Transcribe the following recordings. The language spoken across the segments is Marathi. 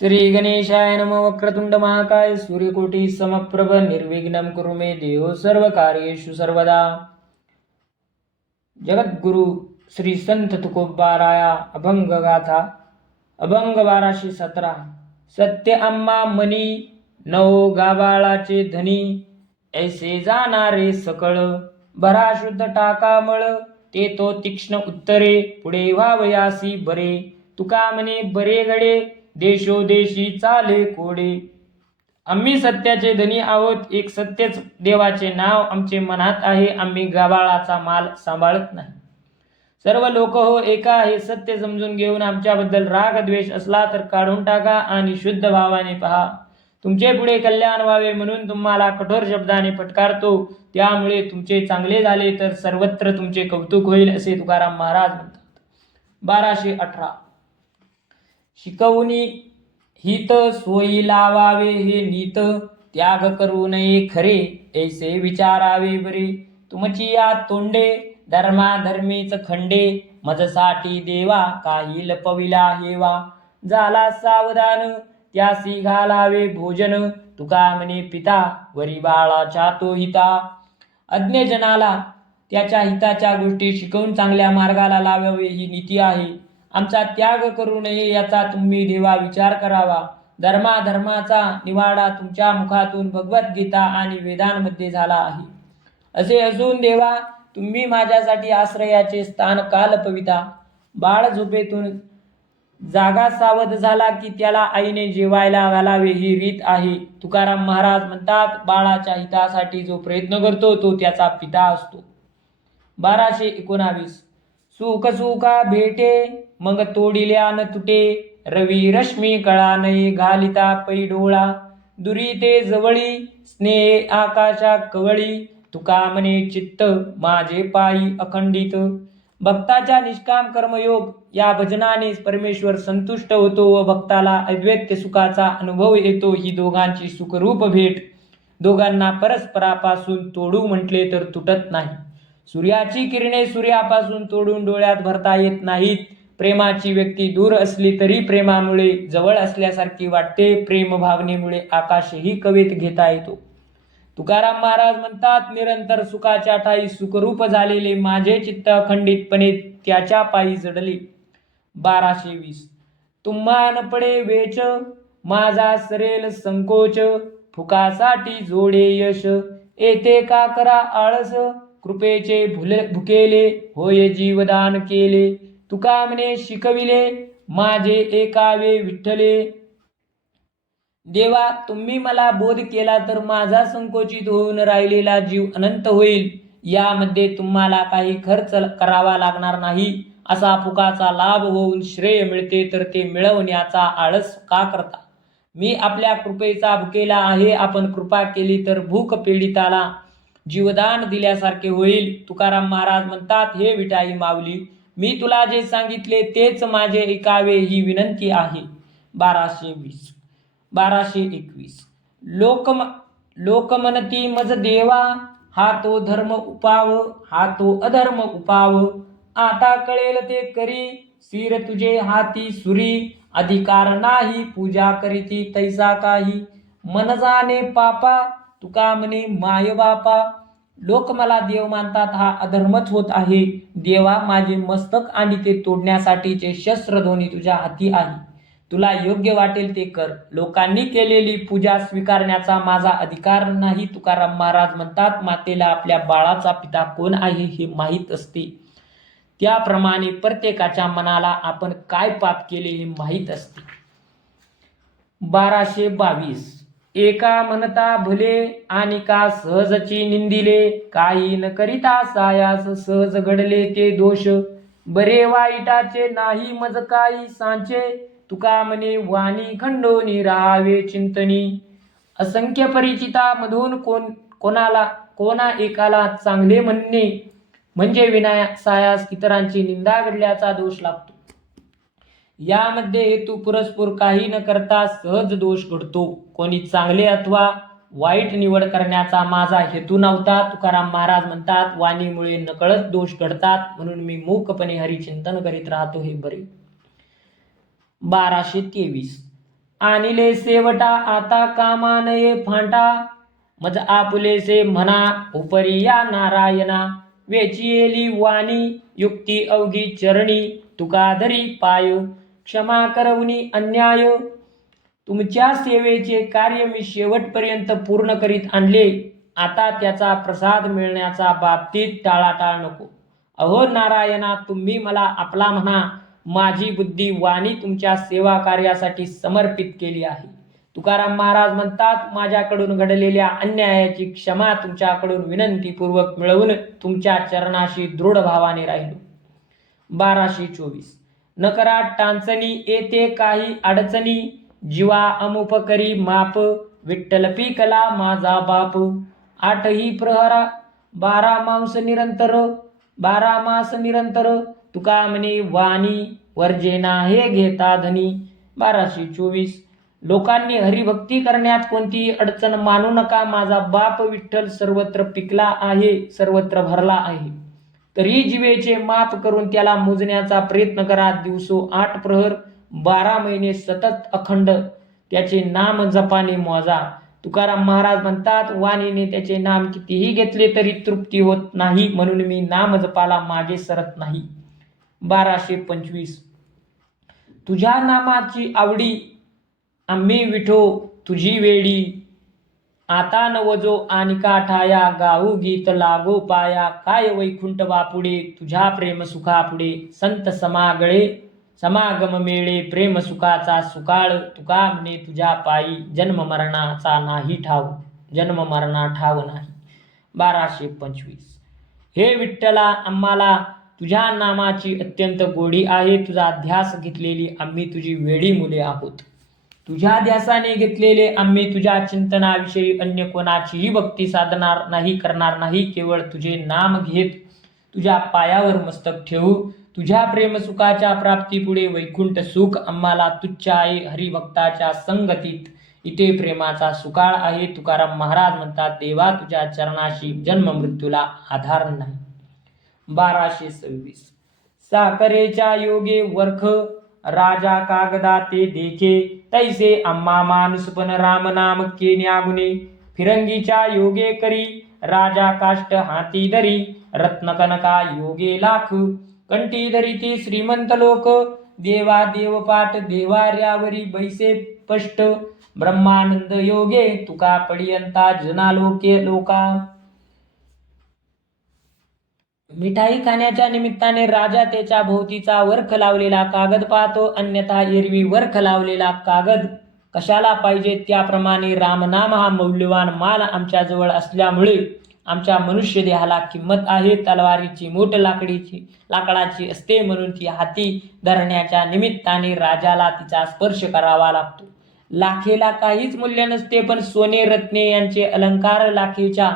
श्री गणेशाय नमः। वक्रतुंड महाकाय सूर्यकोटी समप्रभ निर्विघ्नं कुरु मे देव सर्वकार्येषु सर्वदा। जगद्गुरु श्री संत तुकोबाराया अभंग गाथा अभंग 1217। सत्य आम्हा मनी नवो गाबाळाचे धनी, ऐसे जाणारे सकळ भरा शुद्ध टाका मळ, ते तो तीक्ष्ण उत्तरे पुढे व्हावयासी बरे, तुका म्हणे बरे घडे देशोदेशी चाले कोडे। आम्ही सत्याचे धनी आहोत, एक सत्यच देवाचे नाव आमचे मनात आहे, आम्ही गाबाळाचा माल सांभाळत नाही। सर्व लोक हो एका हे सत्य समजून घेऊन आमच्याबद्दल राग द्वेष असला तर काढून टाका आणि शुद्ध भावाने पहा। तुमचे पुढे कल्याण व्हावे म्हणून तुम्हाला कठोर शब्दाने फटकारतो, त्यामुळे तुमचे चांगले झाले तर सर्वत्र तुमचे कौतुक होईल, असे तुकाराम महाराज म्हणतात। 1218। शिकवणी हित सोयी लावावे हे नीत, त्याग करू नये खरे ऐसे विचारावे बरे। तुमची या तोंडे धर्माधर्मीच खंडे, मजसाठी देवा काही लपविला हेवा। झाला सावधान त्यासी घालावे भोजन, तुका म्हणे पिता वरी बाळाच्या तो हिता। अज्ञजनाला त्याच्या हिताच्या गोष्टी शिकवून चांगल्या मार्गाला लावावे ही नीती आहे। आमचा त्याग करू नये याचा तुम्ही देवा विचार करावा। धर्माधर्माचा निवाडा तुमच्या मुखातून भगवद्गीता आणि वेदांमध्ये झाला आहे। असे असून देवा तुम्ही माझ्यासाठी आश्रयाचे स्थान का लपविता। बाळ झोपेतून जागा सावध झाला की त्याला आईने जेवायला घालावे ही रीत आहे। तुकाराम महाराज म्हणतात, बाळाच्या हितासाठी जो प्रयत्न करतो तो त्याचा पिता असतो। 1219। सुख सुखा भेटे मग तोडिल्या न तुटे, रवी रश्मी कळा नये घालिता पै डोळा। दुरी ते जवळी स्नेह आकाशा कवळी, तुका म्हणे चित्त माझे पायी अखंडित। भक्ताच्या निष्काम कर्मयोग या भजनाने परमेश्वर संतुष्ट होतो व भक्ताला अद्वैत सुखाचा अनुभव येतो। ही दोघांची सुखरूप भेट दोघांना परस्परापासून तोडू म्हटले तर तुटत नाही। सूर्याची किरणे सूर्यापासून तोडून डोळ्यात भरता येत नाहीत। प्रेमाची व्यक्ती दूर असली तरी प्रेमामुळे जवळ असल्यासारखी वाटते। प्रेम भावनेमुळे आकाशही कवेत घेता येतो। तुकाराम महाराज म्हणतात, निरंतर सुखाच्या ठाई सुखरूप झालेले माझे चित्त अखंडितपणे त्याच्या पायी जडले। 1220। तुम्हा न पडे वेच माझा सरेल संकोच, फुकासाठी जोडे यश येथे का करा आळस। कृपेचे भुकेले होय जीवदान केले, तुका म्हणे शिकविले माझे एकावे विठ्ठले। देवा तुम्ही मला बोध केला तर माझा संकोचित होऊन राहिलेला जीव अनंत होईल। यामध्ये तुम्हाला काही खर्च करावा लागणार नाही। असा फुकाचा लाभ होऊन श्रेय मिळते तर ते मिळवण्याचा आळस का करता। मी आपल्या कृपेचा भुकेला आहे, आपण कृपा केली तर भूक पीडिताला जीवदान दिल्यासारखे होईल। तुकाराम महाराज म्हणतात, हे विठाई माऊली मी तुला जे सांगितले तेच माझे ऐकावे ही विनंती आहे। 1220। 1221। लोक म्हणती मज देवा, हा तो धर्म उपाव हा तो अधर्म उपाव। आता कळेल ते करी सिर तुझे हाती सुरी, अधिकार नाही पूजा करीती तैसा काही। मन जाणे पापा तुका म्हणे माय बापा, लोक मला देव मानतात हा अधर्मच होत आहे। देवा माझे मस्तक आणि ते तोडण्यासाठीचे शस्त्र दोन्ही तुझ्या हाती आहे, तुला योग्य वाटेल ते कर। लोकांनी केलेली पूजा स्वीकारण्याचा माझा अधिकार नाही। तुकाराम महाराज म्हणतात, मातेला आपल्या बाळाचा पिता कोण आहे हे माहीत असते, त्याप्रमाणे प्रत्येकाच्या मनाला आपण काय पाप केले हे माहीत असते। 1222। एका म्हणता भले आणि का सहजची निंदिले, काही न करिता सायास सहज घडले ते दोष। बरे वाईटाचे नाही मज काही सांचे, तुका म्हणे वाणी खंडोनी राहावे चिंतनी। असंख्य परिचिता मधून कोणा एकाला चांगले म्हणणे म्हणजे विनासायास इतरांची निंदा घडल्याचा दोष लागतो। यामध्ये हेतू पुरस्पूर काही न करता सहज दोष घडतो। कोणी चांगले अथवा वाईट निवड करण्याचा माझा हेतू नव्हता। तुकाराम महाराज म्हणतात, वाणीमुळे नकळत दोष घडतात म्हणून मी मूकपणे हरिचिंतन करीत राहतो हे बरे। 1223। आणिले सेवटा आता कामा नये फांटा मज आपुलेसे म्हणा उपरी या नारायणा वेचिएली वाणी युक्ती अवघी चरणी तुकाधरी पाय क्षमा करवनी अन्याय तुमच्या सेवेचे कार्य मी शेवटपर्यंत पूर्ण करीत आणले आता त्याचा प्रसाद मिळण्याचा बाबतीत टाळाटाळ नको अहो नारायणा तुम्ही मला आपला म्हणा माझी बुद्धी वाणी तुमच्या सेवा कार्यासाठी समर्पित केली आहे तुकाराम महाराज म्हणतात माझ्याकडून घडलेल्या अन्यायाची क्षमा तुमच्याकडून विनंतीपूर्वक मिळवून तुमच्या चरणाशी दृढ भावाने राहिलो 1224 नकराट टांचणी येते काही अडचणी जीवा अमुप करी माप विठ्ठल पिकला माझा बाप आठही प्रहरा 12 मास निरंतर तुका म्हणे वाणी वर्जेना हे घेता धनी 1224 लोकांनी हरिभक्ती करण्यात कोणतीही अडचण मानू नका माझा बाप विठ्ठल सर्वत्र पिकला आहे सर्वत्र भरला आहे तरी जीवेचे माप करून त्याला मोजण्याचा प्रयत्न करा दिवसो 8 प्रहर 12 महिने सतत अखंड त्याचे नाम जपाने मोजा तुकाराम महाराज म्हणतात वाणीने त्याचे नाम कितीही घेतले तरी तृप्ती होत नाही म्हणून मी नाम जपाला मागे सरत नाही 1225 तुझ्या नामाची आवडी आम्ही विठो तुझी वेडी आता नवजो आणि काठाया गाऊ गीत लागो पाया काय वैकुंठ बापुडे तुझ्या प्रेम सुखापुढे संत समागम मेळे प्रेम सुखाचा सुकाळ तुका म्हणे तुझ्या पायी जन्म मरणाचा नाही ठाव जन्म मरणा ठाव नाही 1225 हे विठ्ठला आम्हाला तुझ्या नामाची अत्यंत गोडी आहे तुझा ध्यास घेतलेली आम्ही तुझी वेडी मुले आहोत तुझ्या ध्यासाने घेतलेले आम्ही तुझ्या चिंतनाविषयी अन्य कोणाचीही भक्ती साधणार नाही करणार नाही केवळ तुझे नाम घेत तुझ्या पायावर मस्तक ठेवू तुझ्या प्रेमसुखाच्या प्राप्तीपुढे वैकुंठ सुख आम्हाला तुच्छ आहे हरिभक्ताच्या संगतीत इथे प्रेमाचा सुकाळ आहे तुकाराम महाराज म्हणतात देवा तुझ्या चरणाशी जन्म मृत्यूला आधार नाही 1226 साखरेच्या योगे वर्ख राजा कागदा ते देखे तैसे आम्हा माणूसपण राम नाम केन्या गुणे फिरंगीच्या योगे करी राजा काष्ट हाती धरी रत्नकनका योगे लाख कंठी धरी ती श्रीमंत लोक देवा देवपाठ देवार्यावरी बैसे स्पष्ट ब्रह्मानंद योगे तुका पडियंता जनालोके लोका मिठाई खाण्याच्या निमित्ताने राजा त्याच्या भोवतीचा वर्ख लावलेला कागद पाहतो अन्यथा एरवी वर्ख लावलेला कागद कशाला पाहिजे त्याप्रमाणे रामनाम हा मौल्यवान माल आमच्या जवळ असल्यामुळे आमच्या मनुष्य देहाला किंमत आहे तलवारीची मूठ लाकडाची असते म्हणून ती हाती धरण्याच्या निमित्ताने राजाला तिचा स्पर्श करावा लागतो लाखेला काहीच मूल्य नसते पण सोने रत्ने यांचे अलंकार लाखेच्या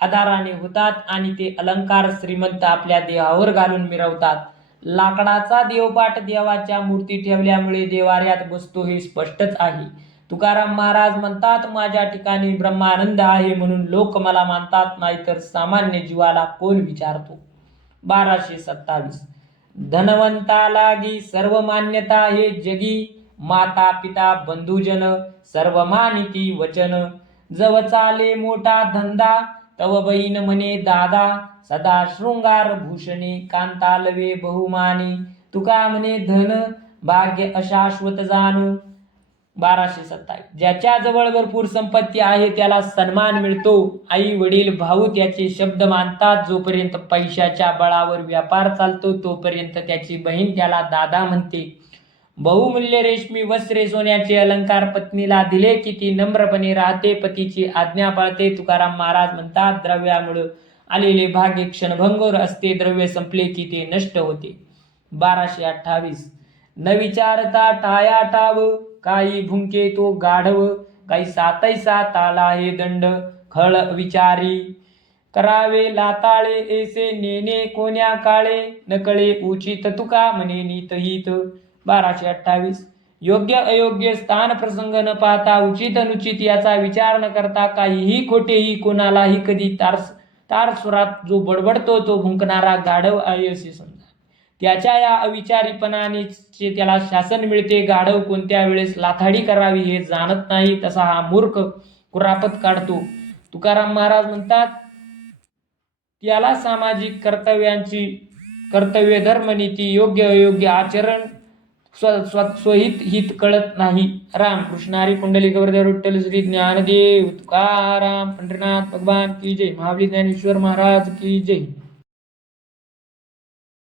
आधाराने होतात आणि ते अलंकार श्रीमंत आपल्या देहावर घालून मिरवतात लाकडाचा देवपाठ देवाच्या मूर्ती ठेवल्यामुळे देवाऱ्यात बसतो हे स्पष्टच आहे तुकाराम महाराज म्हणतात माझ्या ठिकाणी ब्रह्मानंद आहे म्हणून लोक मला मानतात नाहीतर सामान्य जीवाला कोण विचारतो 1227 धनवंता लागी सर्व मान्यता हे जगी माता पिता बंधुजन सर्व मानिती वचन जव चाले मोठा धंदा तव बहीण म्हणे दादा सदा शृंगार भूषणे कांतालवे बहुमानी तुका म्हणे धन भाग्य अशाश्वत जाणू 1227 ज्याच्या जवळ भरपूर संपत्ती आहे त्याला सन्मान मिळतो आई वडील भाऊ त्याचे शब्द मानतात जोपर्यंत पैशाच्या बळावर व्यापार चालतो तोपर्यंत त्याची बहीण त्याला दादा म्हणते बहुमूल्य रेशमी वस्त्रे सोन्याचे अलंकार पत्नीला दिले की ती नम्रपणे राहते पतीची आज्ञा पाळते तुकाराम महाराज म्हणतात द्रव्यामुळे आलेले भाग्य क्षणभंगूर असते द्रव्य संपले की ते नष्ट होते 1228 न विचारता टाया टाव काही भुंके तो गाढव काही सातैसा ताला हे दंड खळ विचारी करावे लाताळे ऐसे नेणे कोण्या काळे नकळे उचित तुका म्हणे नीतहित 1228 योग्य अयोग्य स्थान प्रसंग न पाहता उचित अनुचित याचा विचार न करता काहीही खोटेही कोणालाही कधी तार सुरात जो बडबडतो तो भुंकणारा गाढव आहे असे समजा त्याच्या या अविचारीपणाने त्याला शासन मिळते. गाढव कोणत्या वेळेस लाथाडी करावी हे जाणत नाही, तसा हा मूर्ख कुरापत काढतो. तुकाराम महाराज म्हणतात, त्याला सामाजिक कर्तव्यांची कर्तव्य, धर्म, नीती, योग्य अयोग्य आचरण, स्वहित हित कळत नाही. रामकृष्ण हरी. पुंडलिक वरद विठ्ठल श्री ज्ञानदेव तुकाराम पंढरीनाथ भगवान की जय. महाबली ज्ञानेश्वर महाराज की जय.